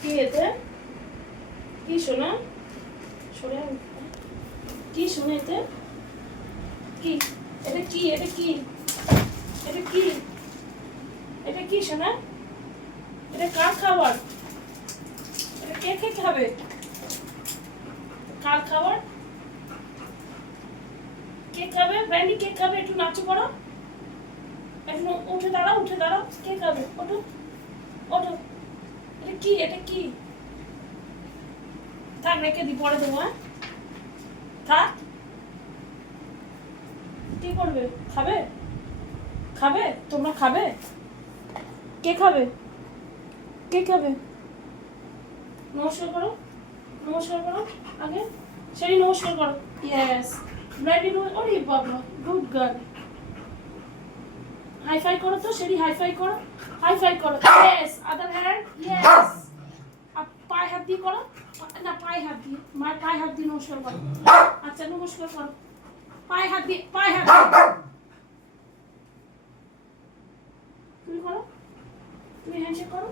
কি এতে কি শোনা সরে কি শুনে এতে কি এটা কি এটা কি এটা কি এটা কি শোনা এটা কার খাবার এটা কে কে খাবে কার খাবার কে খাবে ব্র্যান্ডি কে খাবে একটু নাচো করো একটু উঠে দাঁড়াও কে খাবে ওঠো ওঠো এটা কি থাক রেখে দি পরে দেবো হ্যাঁ থাক কি করবে খাবে খাবে তোমরা খাবে কে খাবে কে খাবে নমস্কার করো আগে সেই নমস্কার করো ইয়েস ব্র্যান্ডি ওরে বাবা গুড গার্ল হাই ফাই করো তো সেরি হাই ফাই করো ইয়েস আদার হ্যান্ড ইয়েস পায়ে হাত দিয়ে করো না পায়ে হাত দিয়ে মার পায়ে হাত দিয়ে নমস্কার করো আচ্ছা নমস্কার করো পায়ে হাত দিয়ে তুমি করো তুমি হ্যান্ডশেক করো